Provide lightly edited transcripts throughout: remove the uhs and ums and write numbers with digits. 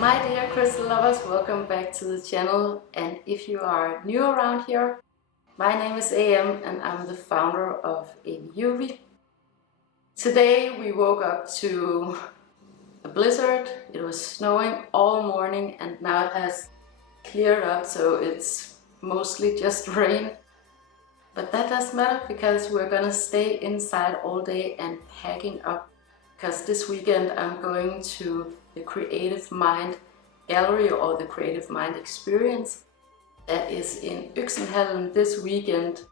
My dear crystal lovers, welcome back to the channel, and if you are new around here, my name is AM and I'm the founder of Aviuvi. Today we woke up to a blizzard. It was snowing all morning and now it has cleared up, so it's mostly just rain. But that doesn't matter because we're gonna stay inside all day and packing up, because this weekend I'm going to the Creative Mind Gallery or the Creative Mind Experience that is in Uxenhallen this weekend.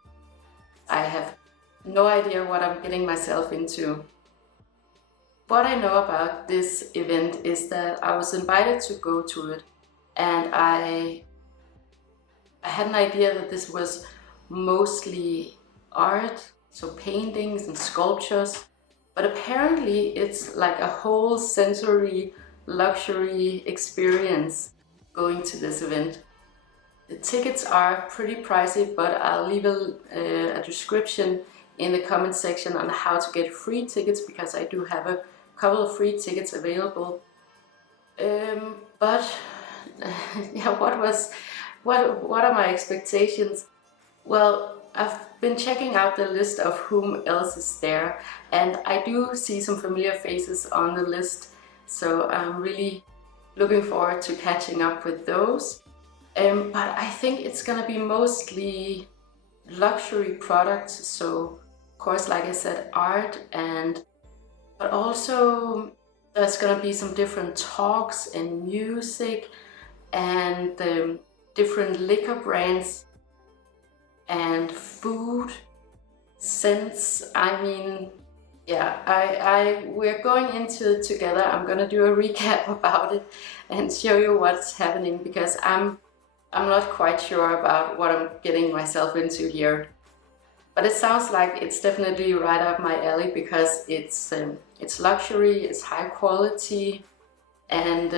I have no idea what I'm getting myself into. What I know about this event is that I was invited to go to it, and I had an idea that this was mostly art, so paintings and sculptures, but apparently it's like a whole sensory luxury experience going to this event. The tickets are pretty pricey, but I'll leave a description in the comment section on how to get free tickets, because I do have a couple of free tickets available. But yeah, what are my expectations? Well, I've been checking out the list of whom else is there, and I do see some familiar faces on the list, so I'm really looking forward to catching up with those. But I think it's gonna be mostly luxury products, so of course, like I said, art, but also there's gonna be some different talks and music and different liquor brands and food, scents. I mean, yeah, we're going into it together. I'm gonna do a recap about it and show you what's happening, because I'm not quite sure about what I'm getting myself into here. But it sounds like it's definitely right up my alley, because it's luxury, it's high quality, and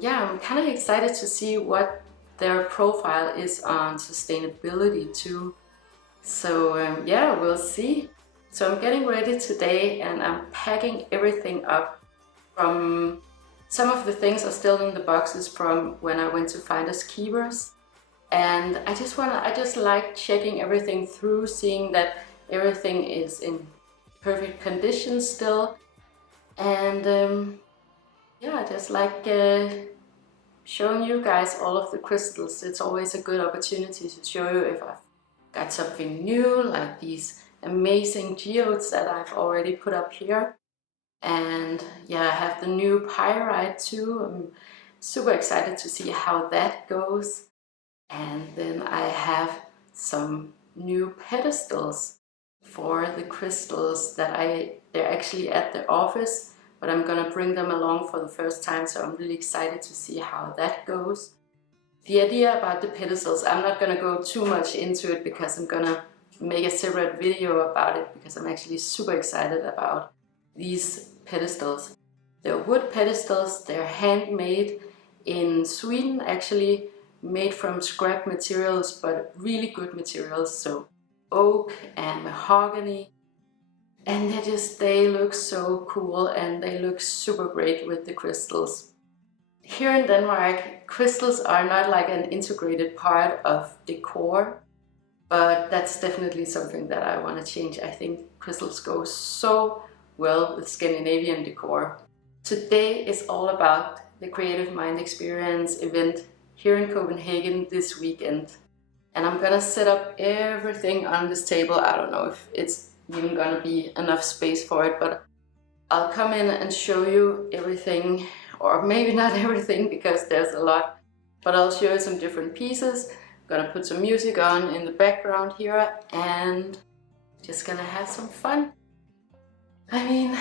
yeah, I'm kind of excited to see what their profile is on sustainability too. So yeah, we'll see. So I'm getting ready today and I'm packing everything up. From some of the things are still in the boxes from when I went to Finders Keepers, and I just like checking everything through, seeing that everything is in perfect condition still, and yeah, I just like showing you guys all of the crystals. It's always a good opportunity to show you if I've got something new, like these amazing geodes that I've already put up here. And yeah, I have the new pyrite too. I'm super excited to see how that goes. And then I have some new pedestals for the crystals that they're actually at the office, but I'm gonna bring them along for the first time, so I'm really excited to see how that goes. The idea about the pedestals, I'm not gonna go too much into it because I'm gonna make a separate video about it, because I'm actually super excited about these pedestals. They're wood pedestals, they're handmade in Sweden, actually made from scrap materials, but really good materials, so oak and mahogany. And they look so cool, and they look super great with the crystals. Here in Denmark, crystals are not like an integrated part of decor, but that's definitely something that I want to change. I think crystals go so well with Scandinavian decor. Today is all about the Creative Mind Experience event here in Copenhagen this weekend. And I'm gonna set up everything on this table. I don't know if it's even gonna be enough space for it, but I'll come in and show you everything, or maybe not everything because there's a lot, but I'll show you some different pieces. I'm gonna put some music on in the background here and just gonna have some fun. I mean,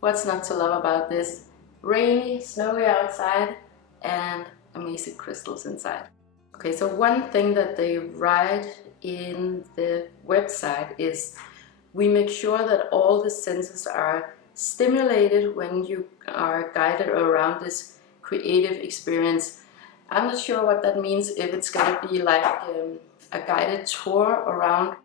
what's not to love about this? Rainy, snowy outside, and amazing crystals inside. Okay, so one thing that they write in the website is we make sure that all the senses are stimulated when you are guided around this creative experience. I'm not sure what that means, if it's gonna be like a guided tour around.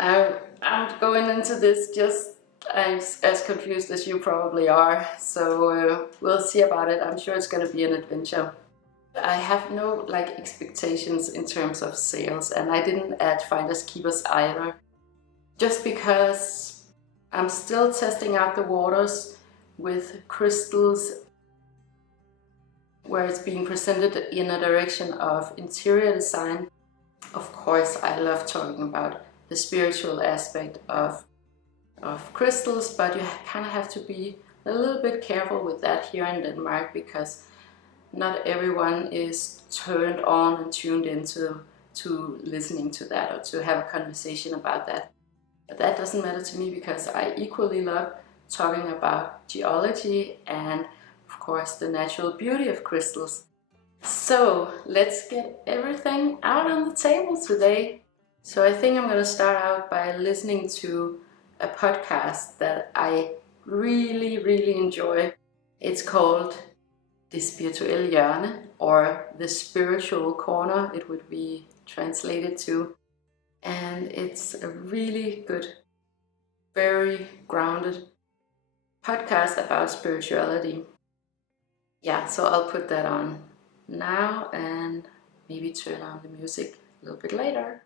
I'm going into this just I'm as confused as you probably are, so we'll see about it. I'm sure it's going to be an adventure. I have no expectations in terms of sales, and I didn't add finders keepers either, just because I'm still testing out the waters with crystals where it's being presented in a direction of interior design. Of course, I love talking about the spiritual aspect of crystals, but you kind of have to be a little bit careful with that here in Denmark, because not everyone is turned on and tuned into listening to that or to have a conversation about that. But that doesn't matter to me, because I equally love talking about geology and of course the natural beauty of crystals. So let's get everything out on the table today. So I think I'm going to start out by listening to a podcast that I really enjoy. It's called Det spirituelle hjørne, or the spiritual corner, it would be translated to. And it's a really good, very grounded podcast about spirituality. Yeah, so I'll put that on now and maybe turn on the music a little bit later.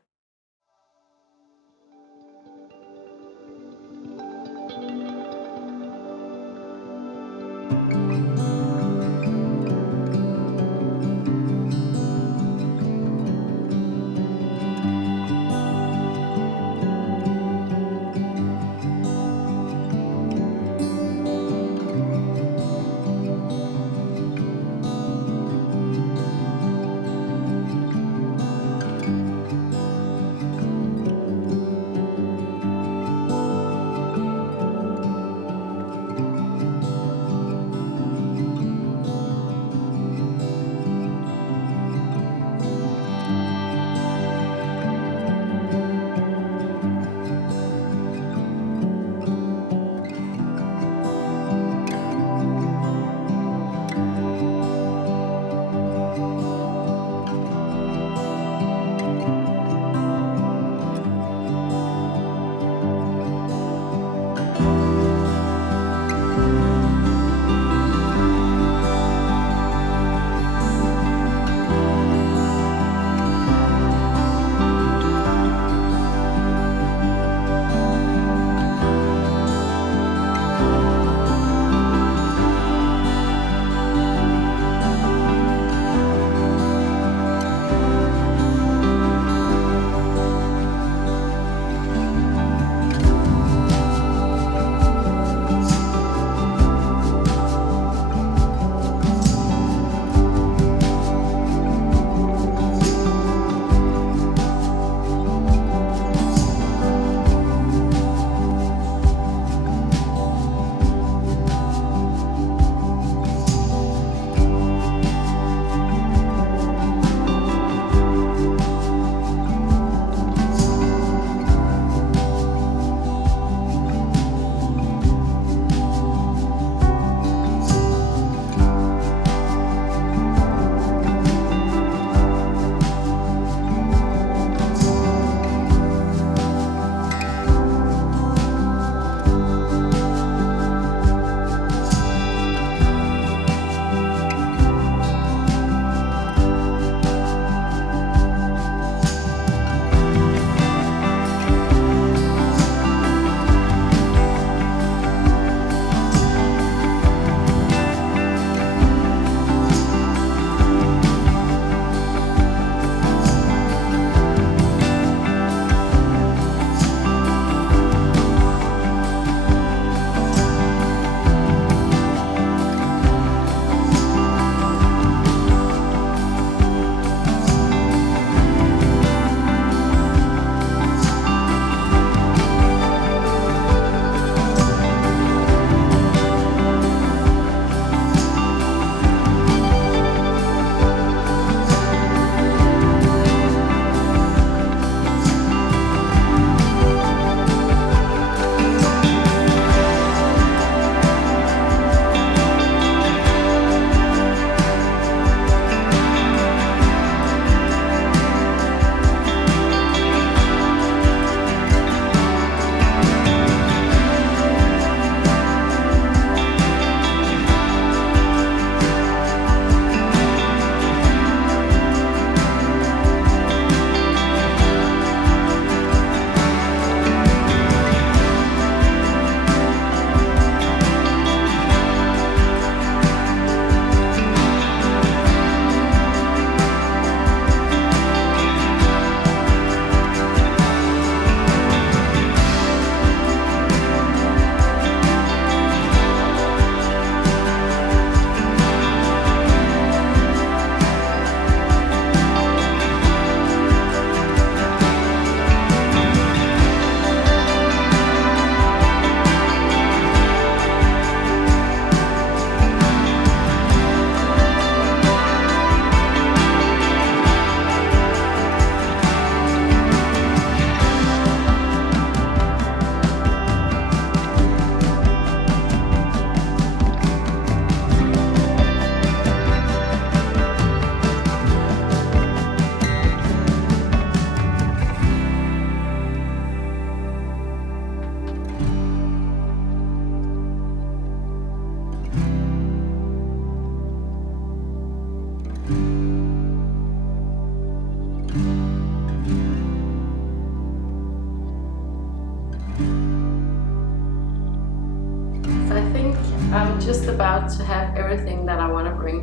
just about to have everything that I want to bring.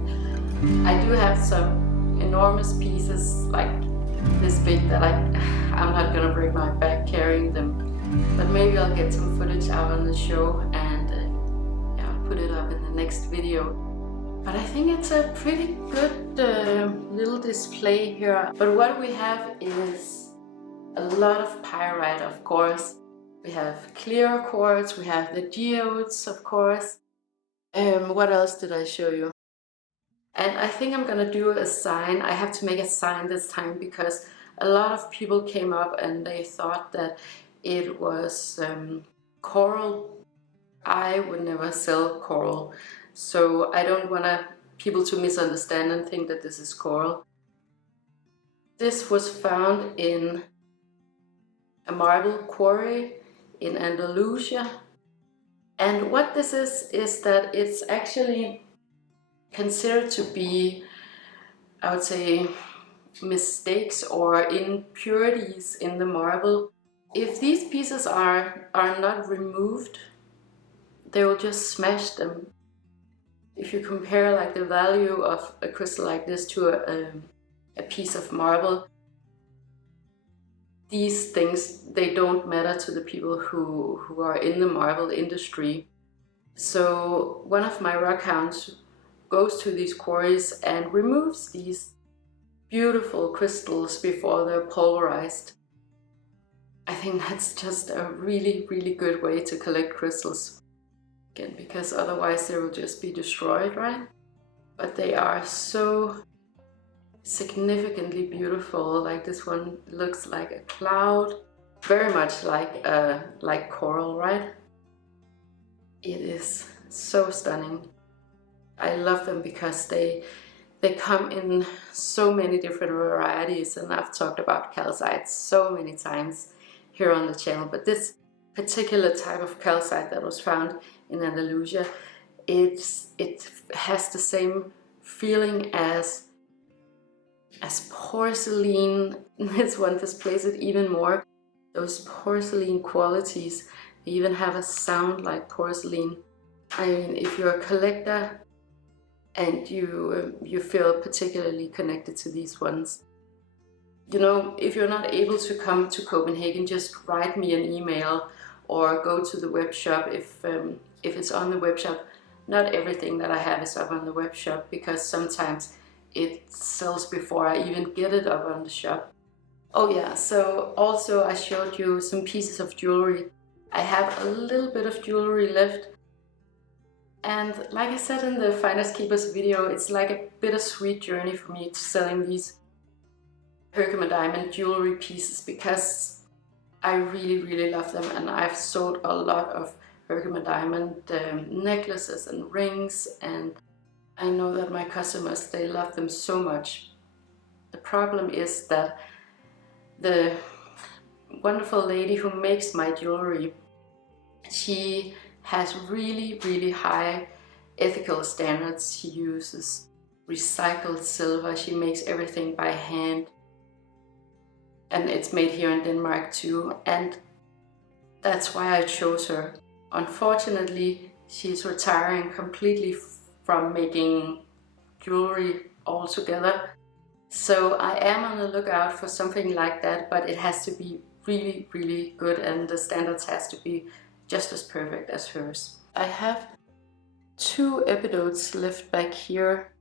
I do have some enormous pieces like this big that I'm not gonna break my back carrying them, but maybe I'll get some footage out on the show and yeah, I'll put it up in the next video. But I think it's a pretty good little display here. But what we have is a lot of pyrite, of course. We have clear quartz, we have the geodes, of course. What else did I show you? And I think I'm gonna do a sign. I have to make a sign this time because a lot of people came up and they thought that it was coral. I would never sell coral, so I don't want people to misunderstand and think that this is coral. This was found in a marble quarry in Andalusia, and what this is that it's actually considered to be, I would say, mistakes or impurities in the marble. If these pieces are not removed, they will just smash them. If you compare like the value of a crystal like this to a piece of marble, these things, they don't matter to the people who are in the marble industry. So one of my rock hounds goes to these quarries and removes these beautiful crystals before they're pulverized. I think that's just a really, really good way to collect crystals. Again, because otherwise they will just be destroyed, right? But they are so significantly beautiful. Like this one looks like a cloud, very much like coral, right? It is so stunning. I love them because they come in so many different varieties, and I've talked about calcite so many times here on the channel, but this particular type of calcite that was found in Andalusia, it has the same feeling as porcelain. This one displays it even more. Those porcelain qualities, they even have a sound like porcelain. I mean, if you're a collector and you feel particularly connected to these ones, you know, if you're not able to come to Copenhagen, just write me an email or go to the web shop if it's on the web shop. Not everything that I have is up on the web shop because sometimes it sells before I even get it up on the shop. Oh yeah, so also I showed you some pieces of jewelry. I have a little bit of jewelry left. And like I said in the Finders Keepers video, it's like a bittersweet journey for me to selling these Herkimer diamond jewelry pieces because I really, really love them, and I've sold a lot of Herkimer diamond necklaces and rings, and I know that my customers, they love them so much. The problem is that the wonderful lady who makes my jewelry, she has really, really high ethical standards. She uses recycled silver. She makes everything by hand. And it's made here in Denmark too. And that's why I chose her. Unfortunately, she's retiring completely from making jewelry altogether. So I am on the lookout for something like that, but it has to be really, really good, and the standards has to be just as perfect as hers. I have 2 epidotes left back here.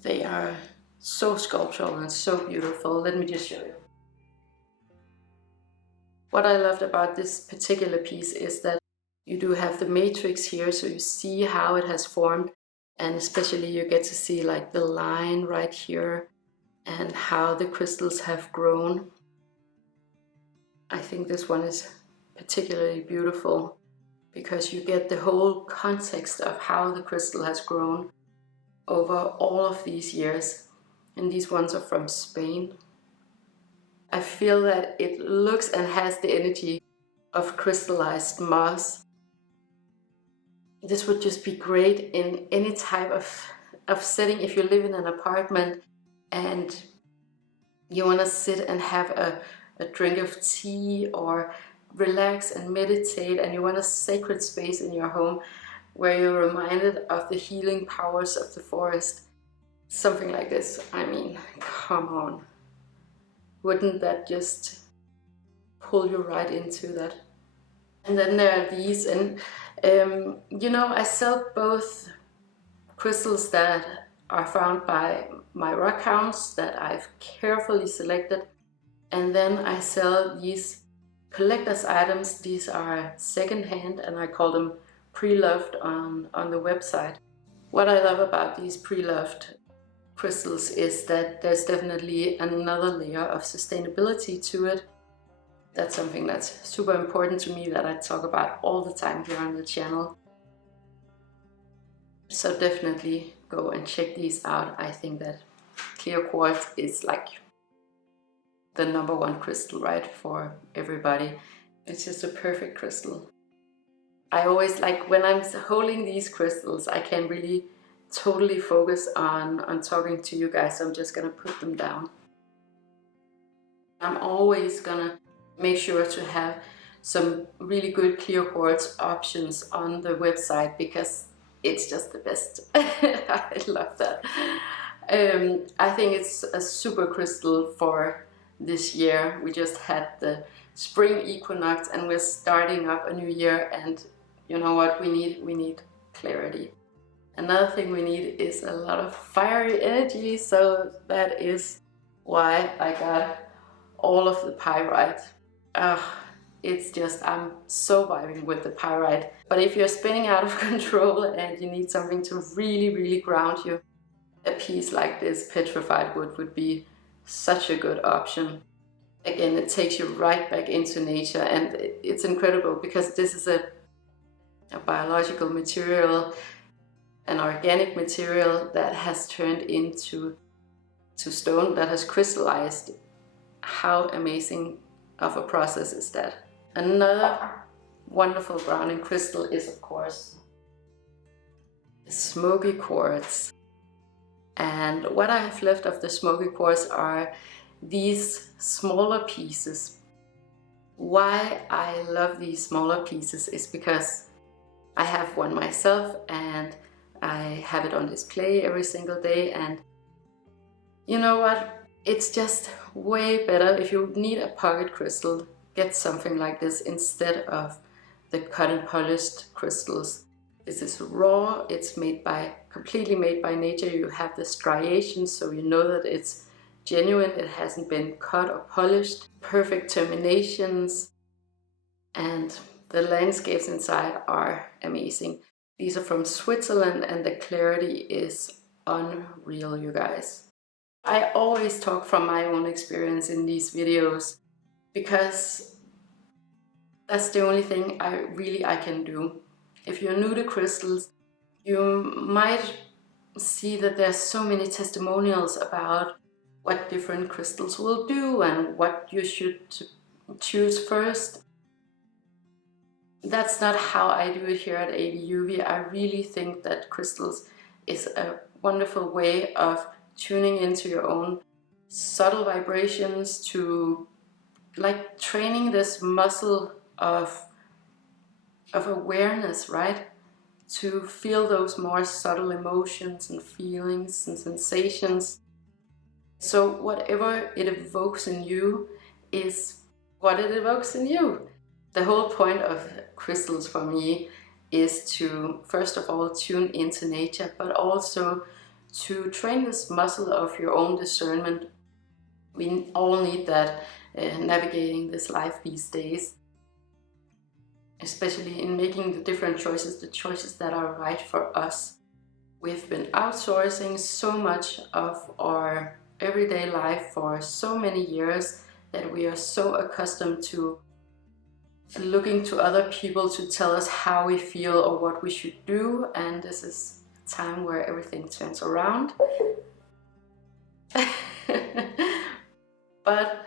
They are so sculptural and so beautiful. Let me just show you. What I loved about this particular piece is that you do have the matrix here, so you see how it has formed, and especially you get to see like the line right here and how the crystals have grown. I think this one is particularly beautiful because you get the whole context of how the crystal has grown over all of these years. And these ones are from Spain. I feel that it looks and has the energy of crystallized moss. This would just be great in any type of setting. If you live in an apartment and you want to sit and have a drink of tea or relax and meditate, and you want a sacred space in your home, where you're reminded of the healing powers of the forest. Something like this. I mean, come on. Wouldn't that just pull you right into that? And then there are these, and you know, I sell both crystals that are found by my rock hounds that I've carefully selected, and then I sell these collector's items. These are secondhand, and I call them pre-loved on the website. What I love about these pre-loved crystals is that there's definitely another layer of sustainability to it. That's something that's super important to me, that I talk about all the time here on the channel. So definitely go and check these out. I think that clear quartz is like the #1 crystal, right, for everybody. It's just a perfect crystal. I always like, when I'm holding these crystals, I can really totally focus on talking to you guys, so I'm just gonna put them down. I'm always gonna make sure to have some really good clear quartz options on the website, because it's just the best. I love that. I think it's a super crystal for this year. We just had the spring equinox and we're starting up a new year, and you know what we need? We need clarity. Another thing we need is a lot of fiery energy, so that is why I got all of the pyrite. It's just, I'm so vibing with the pyrite. But if you're spinning out of control and you need something to really ground you, a piece like this petrified wood would be such a good option. Again, it takes you right back into nature, and it's incredible because this is a biological material, an organic material that has turned into stone, that has crystallized. How amazing of a process is that? Another wonderful grounding crystal is, of course, smoky quartz. And what I have left of the smoky quartz are these smaller pieces. Why I love these smaller pieces is because I have one myself and I have it on display every single day, and you know what? It's just way better. If you need a pocket crystal, get something like this instead of the cut and polished crystals. This is raw, it's completely made by nature. You have the striations, so you know that it's genuine, it hasn't been cut or polished. Perfect terminations, and the landscapes inside are amazing. These are from Switzerland and the clarity is unreal, you guys. I always talk from my own experience in these videos because that's the only thing I can do. If you're new to crystals, you might see that there's so many testimonials about what different crystals will do and what you should choose first. That's not how I do it here at Aviuvi. I really think that crystals is a wonderful way of tuning into your own subtle vibrations, to like training this muscle of awareness, right? To feel those more subtle emotions and feelings and sensations. So whatever it evokes in you is what it evokes in you. The whole point of crystals for me is to, first of all, tune into nature, but also to train this muscle of your own discernment. We all need that navigating this life these days, especially in making the different choices, the choices that are right for us. We've been outsourcing so much of our everyday life for so many years that we are so accustomed to looking to other people to tell us how we feel or what we should do, and this is a time where everything turns around. But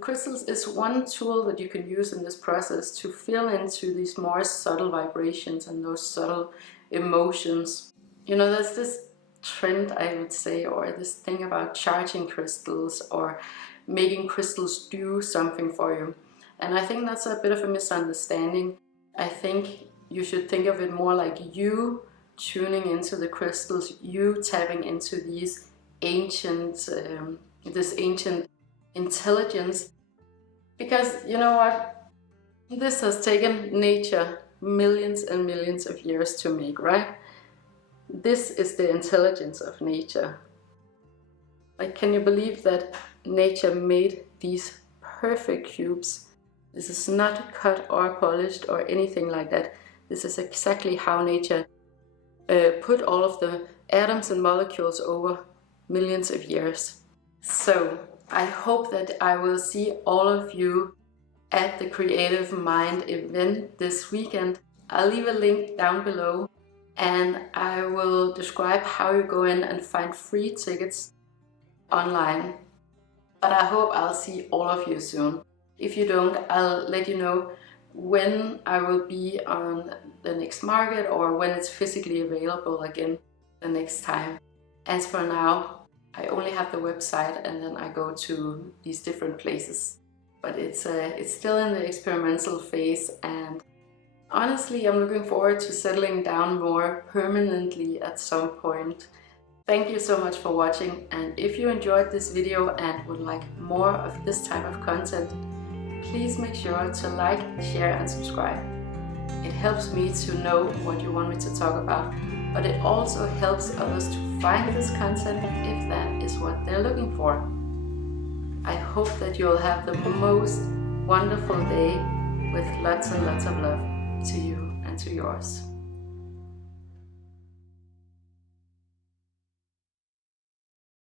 crystals is one tool that you can use in this process to feel into these more subtle vibrations and those subtle emotions. You know, there's this trend, I would say, or this thing about charging crystals or making crystals do something for you. And I think that's a bit of a misunderstanding. I think you should think of it more like you tuning into the crystals, you tapping into these ancient, this ancient intelligence. Because you know what? This has taken nature millions and millions of years to make, right? This is the intelligence of nature. Like, can you believe that nature made these perfect cubes? This is not cut or polished or anything like that. This is exactly how nature put all of the atoms and molecules over millions of years. So I hope that I will see all of you at the Creative Mind event this weekend. I'll leave a link down below, and I will describe how you go in and find free tickets online. But I hope I'll see all of you soon. If you don't, I'll let you know when I will be on the next market or when it's physically available again the next time. As for now, I only have the website, and then I go to these different places. But it's still in the experimental phase, and honestly, I'm looking forward to settling down more permanently at some point. Thank you so much for watching, and if you enjoyed this video and would like more of this type of content, please make sure to like, share and subscribe. It helps me to know what you want me to talk about, but it also helps others to find this content if that is what they're looking for. I hope that you'll have the most wonderful day with lots and lots of love to you and to yours.